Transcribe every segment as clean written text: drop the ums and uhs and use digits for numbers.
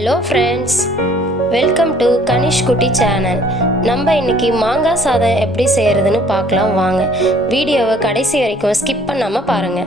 Hello friends, welcome to Kanish Kutti channel. நம்ம இன்னைக்கு மாங்காய் சாதம் எப்படி செய்யறதுன்னு பார்க்கலாம் வாங்க. வீடியோவை கடைசி வரைக்கும் ஸ்கிப் பண்ணாம பாருங்க.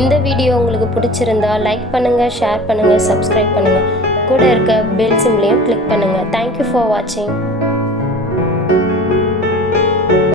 இந்த வீடியோ உங்களுக்கு பிடிச்சிருந்தா லைக் பண்ணுங்க, ஷேர் பண்ணுங்க, சப்ஸ்கிரைப் பண்ணுங்க. கூட இருக்க பெல் சிம்பலையும் கிளிக் பண்ணுங்க. Thank you for watching.